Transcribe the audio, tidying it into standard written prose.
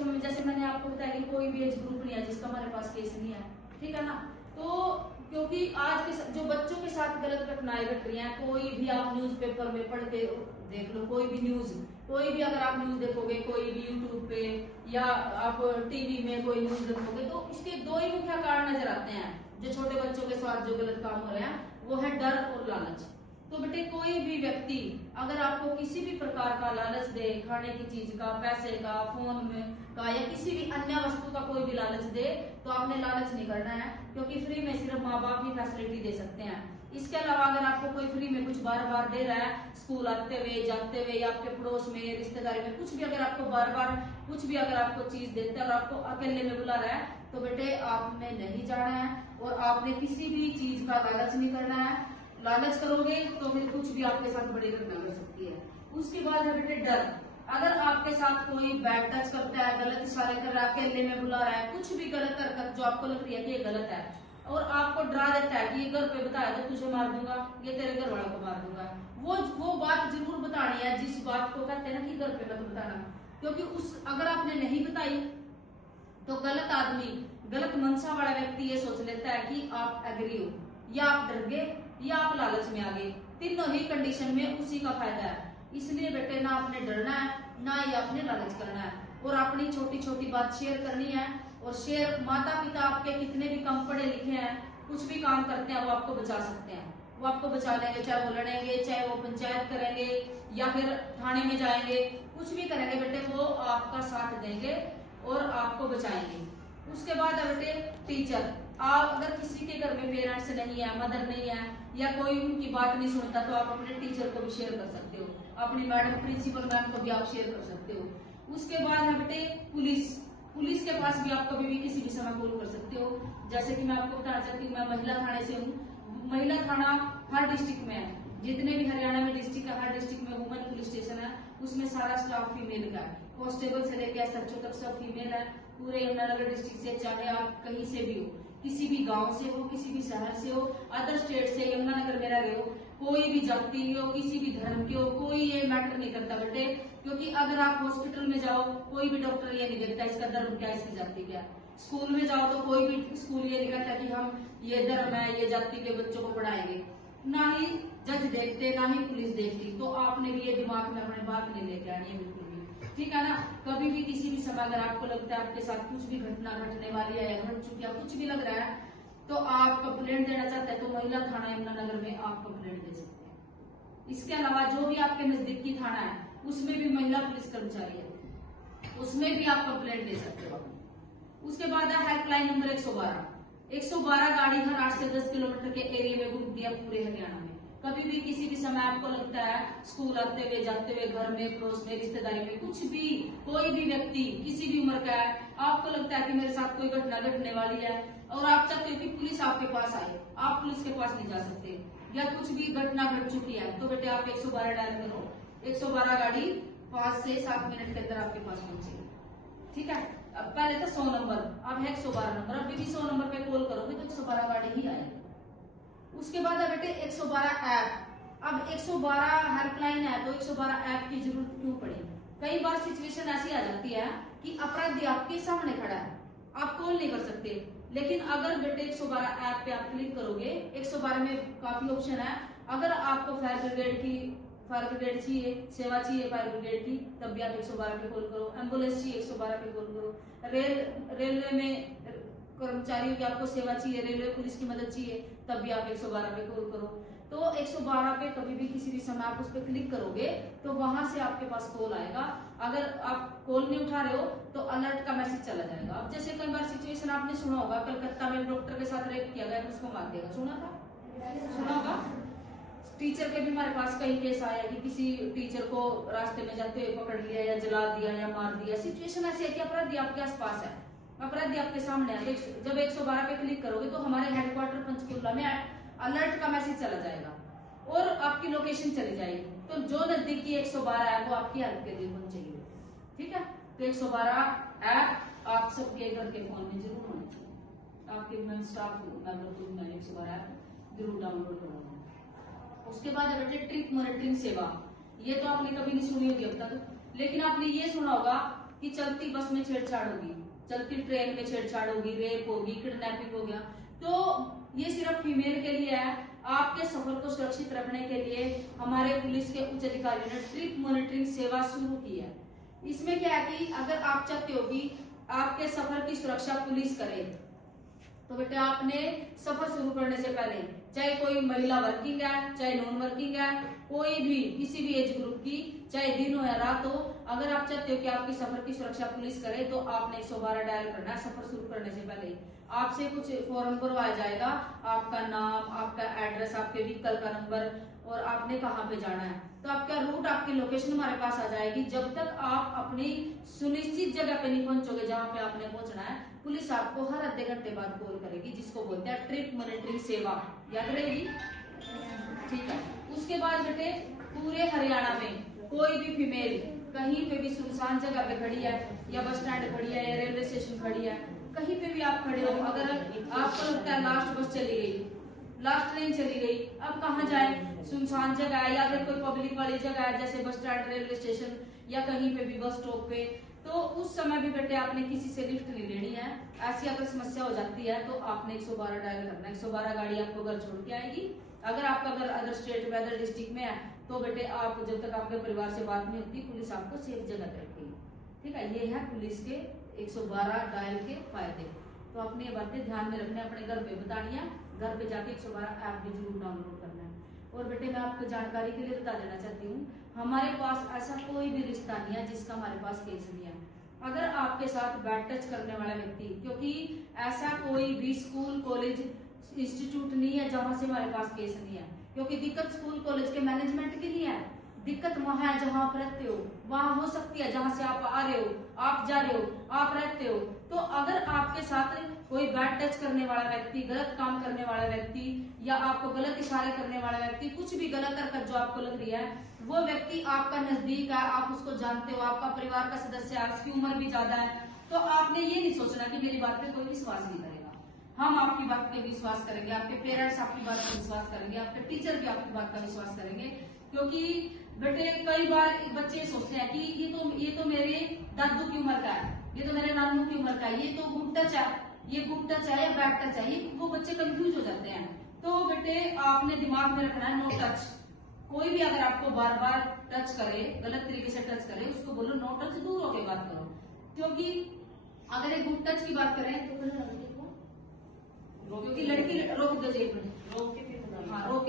समय में जैसे मैंने आपको बताया कि कोई भी एज ग्रुप नहीं है जिसका हमारे पास केस नहीं है, ठीक है ना। तो क्योंकि आज के जो बच्चों के साथ गलत घटनाएं घट रही हैं, कोई भी आप न्यूज़पेपर में पढ़ के देख लो, कोई भी न्यूज, कोई भी अगर आप न्यूज देखोगे, कोई भी यूट्यूब पे या आप टीवी में कोई न्यूज देखोगे, तो इसके दो ही मुख्य कारण नजर आते हैं जो छोटे बच्चों के साथ जो गलत काम हो रहे हैं, वो है डर और लालच। तो बेटे कोई भी व्यक्ति अगर आपको किसी भी प्रकार का लालच दे, खाने की चीज का, पैसे का, फोन में का या किसी भी अन्य वस्तु का कोई भी लालच दे, तो आपने लालच नहीं करना है, क्योंकि फ्री में सिर्फ माँ बाप ही फैसिलिटी दे सकते हैं। इसके अलावा अगर आपको कोई फ्री में कुछ बार बार दे रहा है, स्कूल आते हुए जाते हुए या आपके पड़ोस में रिश्तेदारी में कुछ भी अगर आपको बार बार कुछ भी अगर आपको चीज देता है और आपको अकेले में बुला रहा है, तो बेटे आपने नहीं जाना है और आपने किसी भी चीज का लालच नहीं करना है। लालच करोगे तो फिर कुछ भी आपके साथ बड़ी घटना हो सकती है। उसके बाद है बेटे डर। अगर आपके साथ कोई बैड टच करता है, गलत इशारे कर रहा है, अकेले में बुला रहा है, कुछ भी गलत हरकत जो आपको लग रही है कि ये गलत है और आपको डरा देता है कि ये घर पे बताया तो तुझे मार दूंगा, ये तेरे घर वालों को मार दूंगा, वो बात जरूर बतानी है जिस बात को कहते हैं ना कि घर पे मत बताना, क्योंकि उस अगर आपने नहीं बताई तो गलत आदमी, गलत मनसा वाला व्यक्ति ये सोच लेता है कि आप एग्री हो, या आप डर गए या आप लालच में आ गए, तीनों ही कंडीशन में उसी का फायदा है। इसलिए बेटे ना आपने डरना है ना ही आपने लालच करना है, और अपनी छोटी छोटी बात शेयर करनी है। और शेयर, माता पिता आपके कितने भी कम पढ़े लिखे हैं, कुछ भी काम करते हैं वो आपको बचा सकते हैं, वो आपको बचा लेंगे, चाहे वो लड़ेंगे, चाहे वो पंचायत करेंगे या फिर थाने में जाएंगे, कुछ भी करेंगे बेटे, वो आपका साथ देंगे और आपको बचाएंगे। उसके बाद है बेटे टीचर। आप अगर किसी के घर में पेरेंट्स नहीं है, मदर नहीं है या कोई उनकी बात नहीं सुनता, तो आप अपने टीचर को भी शेयर कर सकते हो, अपनी मैडम प्रिंसिपल मैम को भी आप शेयर कर सकते हो। उसके बाद है बेटे पुलिस। पुलिस के पास भी आप कभी भी किसी भी समय कॉल कर सकते हो। जैसे कि मैं आपको बताना चाहती हूँ, मैं महिला थाने से हूँ। महिला थाना हर डिस्ट्रिक्ट में है, जितने भी हरियाणा में डिस्ट्रिक्ट है, हर डिस्ट्रिक्ट में वुमेन पुलिस स्टेशन है, उसमें सारा स्टाफ फीमेल का है, कांस्टेबल से लेकर एसएचओ तक सब फीमेल है। पूरे यमुनानगर डिस्ट्रिक्ट से, चाहे आप कहीं से भी हो, किसी भी गांव से हो, किसी भी शहर से हो, अदर स्टेट से यमुनानगर में रह रहे हो, कोई भी जाति हो, किसी भी धर्म के हो, कोई ये मैटर नहीं करता बेटे। क्योंकि अगर आप हॉस्पिटल में जाओ, कोई भी डॉक्टर ये नहीं देखता इसका धर्म क्या, इसकी जाति क्या। स्कूल में जाओ तो कोई भी स्कूल ये नहीं कहता कि हम ये धर्म है, ये जाति के बच्चों को पढ़ाएंगे। ना ही जज देखते, ना ही पुलिस देखती। तो आपने भी ये दिमाग में अपने बात नहीं लेके आनी है बिल्कुल भी, ठीक है ना। कभी भी किसी भी समय अगर आपको लगता है आपके साथ कुछ भी घटना घटने वाली है या घट चुकी है, कुछ भी लग रहा है, तो आप कंप्लेंट देना चाहते हैं तो महिला थाना यमुनानगर में आप कंप्लेंट दे सकते हैं। इसके अलावा जो भी आपके नजदीकी थाना है उसमें भी महिला पुलिस कर्मचारी है, उसमें भी आप कंप्लेंट दे सकते हो। उसके बाद है हेल्पलाइन नंबर 112। 112 गाड़ी हर 8 से 10 किलोमीटर के एरिया में घूमती है पूरे हरियाणा में। कभी भी किसी भी समय आपको लगता है स्कूल आते हुए जाते हुए, घर में पड़ोस में रिश्तेदारी में, कुछ भी कोई भी व्यक्ति किसी भी उम्र का है, आपको लगता है कि मेरे साथ कोई घटना घटने वाली है और आप चाहते हो कि पुलिस आपके पास आए, आप पुलिस के पास नहीं जा सकते या कुछ भी घटना घट चुकी है, तो बेटे आप 112 डायल करो। 112 गाड़ी 5 से 7 मिनट के अंदर आपके पास पहुंचेगी, ठीक है। अब पहले तो 100 नंबर, अब है 112 नंबर। अभी भी 100 नंबर पे कॉल करोगे तो 112 गाड़ी ही आएगी। उसके बाद है बेटे 112 ऐप। अब 112 हेल्पलाइन है तो 112 ऐप की जरूरत क्यों पड़ी? कई बार सिचुएशन ऐसी आ जाती है कि अपराधी आपके सामने खड़ा है, आप कॉल नहीं कर सकते, लेकिन अगर बेटे 112 ऐप पे आप क्लिक करोगे, 112 में काफी ऑप्शन है। अगर आपको फायर ब्रिगेड चाहिए, सेवा चाहिए फायर ब्रिगेड की, तब भी आप 112 पे कॉल करो। एम्बुलेंस चाहिए 112 पे कॉल करो। रेलवे में कर्मचारियों की आपको सेवा चाहिए, रेलवे पुलिस की मदद चाहिए, तब भी आप 112 पे कॉल करो। तो 112 पे कभी भी किसी भी समय आप उस पर क्लिक करोगे तो वहां से आपके पास कॉल आएगा। अगर आप कॉल नहीं उठा रहे हो तो अलर्ट का मैसेज चला जाएगा। अब जैसे कई बार सिचुएशन आपने सुना होगा, कलकत्ता में डॉक्टर के साथ रेप किया गया, उसको मार दिया, सुना होगा। टीचर के भी हमारे पास कई केस आया कि किसी टीचर को रास्ते में जाते हुए पकड़ लिया या जला दिया या मार दिया। सिचुएशन ऐसी है कि अपराधी आपके आसपास है, अपराधी आपके सामने है। जब 112 पे क्लिक करोगे तो हमारे हेडक्वार्टर पंचकुला में अलर्ट का मैसेज चला जाएगा और आपकी लोकेशन चली जाएगी। तो जो नजदीकी 112 है वो आपकी हेल्प के लिए पहुंचेगी, ठीक है। तो 112 ऐप आप सबके घर के फोन में जरूर होना चाहिए। आपके स्टाफ मेंबर को 112 ऐप जरूर डाउनलोड करवाना। उसके बाद है बेटे ट्रिप मॉनिटरिंग सेवा। ये तो आपने कभी नहीं सुनी होगी अब तक, लेकिन आपने ये सुना होगा कि चलती बस में छेड़छाड़ होगी, चलती ट्रेन में छेड़छाड़ होगी, रेप होगी, किडनैपिंग हो गया। तो ये सिर्फ फीमेल के लिए है। आपके सफर को सुरक्षित रखने के लिए हमारे पुलिस के उच्च अधिकारियों ने ट्रिप मॉनिटरिंग सेवा शुरू की है। इसमें क्या है कि अगर आप चाहते हो कि आपके सफर की सुरक्षा पुलिस करे, तो बेटा आपने सफर शुरू करने से पहले, चाहे कोई महिला वर्किंग है, चाहे नॉन वर्किंग है, कोई भी किसी भी एज ग्रुप की, चाहे दिन हो या रात हो, अगर आप चाहते हो कि आपकी सफर की सुरक्षा पुलिस करे तो आपने 112 डायल करना है। सफर शुरू करने से पहले आपसे कुछ फॉर्म भरवाया जाएगा, आपका नाम, आपका एड्रेस, आपके व्हीकल का नंबर और आपने कहाँ पे जाना है। तो आपका रूट, आपकी लोकेशन हमारे पास आ जाएगी। जब तक आप अपनी सुनिश्चित जगह पे नहीं पहुंचोगे जहाँ पे आपने पहुंचना है, पुलिस आपको हर आधे घंटे बाद कॉल करेगी, जिसको बोलते हैं ट्रिप मॉनिटरिंग सेवा। याद रहेगी? ठीक है। उसके बाद बेटे पूरे हरियाणा में कोई भी फीमेल कहीं पे भी सुनसान जगह पे खड़ी है, या बस स्टैंड खड़ी है, या रेलवे स्टेशन खड़ी है, कहीं पे भी आप खड़े हो, अगर आपको लगता है लास्ट बस चली गई, लास्ट ट्रेन चली गई, अब कहाँ जाए, सुनसान जगह है या फिर कोई पब्लिक वाली जगह है जैसे बस स्टैंड, रेलवे स्टेशन या कहीं पे भी बस स्टॉप पे, तो उस समय भी बेटे आपने किसी से लिफ्ट नहीं लेनी है। ऐसी अगर समस्या हो जाती है तो आपने 112 डायल करना है। 112 गाड़ी आपको घर छोड़ के आएगी। अगर आपका घर अदर स्टेट में, अदर डिस्ट्रिक्ट में है, तो बेटे आप जब तक आपके परिवार से बात नहीं होती, पुलिस आपको सेफ जगह पे रखेगी। ठीक है, ये है पुलिस के 112 डायल के फायदे। तो अपनी ये बातें ध्यान में रखना, अपने घर पे बतानी है, घर पे जाके 112 ऐप भी जरूर डाउनलोड करना है। और बेटे मैं आपको जानकारी के लिए बता देना चाहती हूँ, हमारे पास ऐसा कोई भी रिश्ता नहीं है जिसका हमारे पास केस नहीं है। अगर आपके साथ बैड टच करने वाला व्यक्ति, क्योंकि ऐसा कोई भी स्कूल, कॉलेज, इंस्टीट्यूट नहीं है जहां से हमारे पास केस नहीं है, क्योंकि दिक्कत स्कूल कॉलेज के मैनेजमेंट की नहीं है, दिक्कत वहां है जहां आप रहते हो। वहां हो सकती है जहां से आप आ रहे हो, आप जा रहे हो, आप रहते हो। तो अगर आपके साथ कोई बैड टच करने वाला व्यक्ति, गलत काम करने वाला व्यक्ति, या आपको गलत इशारे करने वाला व्यक्ति, कुछ भी गलत हरकत जो आपको लग रही है, वो व्यक्ति आपका नजदीक है, आप उसको जानते हो, आपका परिवार का सदस्य है, उसकी उम्र भी ज्यादा है, तो आपने ये नहीं सोचना कि मेरी बात पे कोई विश्वास नहीं करेगा। हम आपकी बात पे विश्वास करेंगे, आपके पेरेंट्स आपकी बात पे विश्वास करेंगे, आपके टीचर भी आपकी बात का विश्वास करेंगे। क्योंकि बेटे कई बार बच्चे सोचते हैं कि ये तो मेरे दादू की उम्र का है, ये तो मेरे नानू की उम्र का है, ये तो गुड टच है, ये गुड टच है या बैड टच है, ये वो बच्चे कंफ्यूज हो जाते हैं। तो बेटे आपने दिमाग में रखना है नो टच। कोई भी अगर आपको बार बार टच करे, गलत तरीके से टच करे, उसको बोलो नो टच, दूर होकर बात करो। क्योंकि अगर एक गुड टच की बात करें तो क्योंकि लड़की रोक दो, रोक के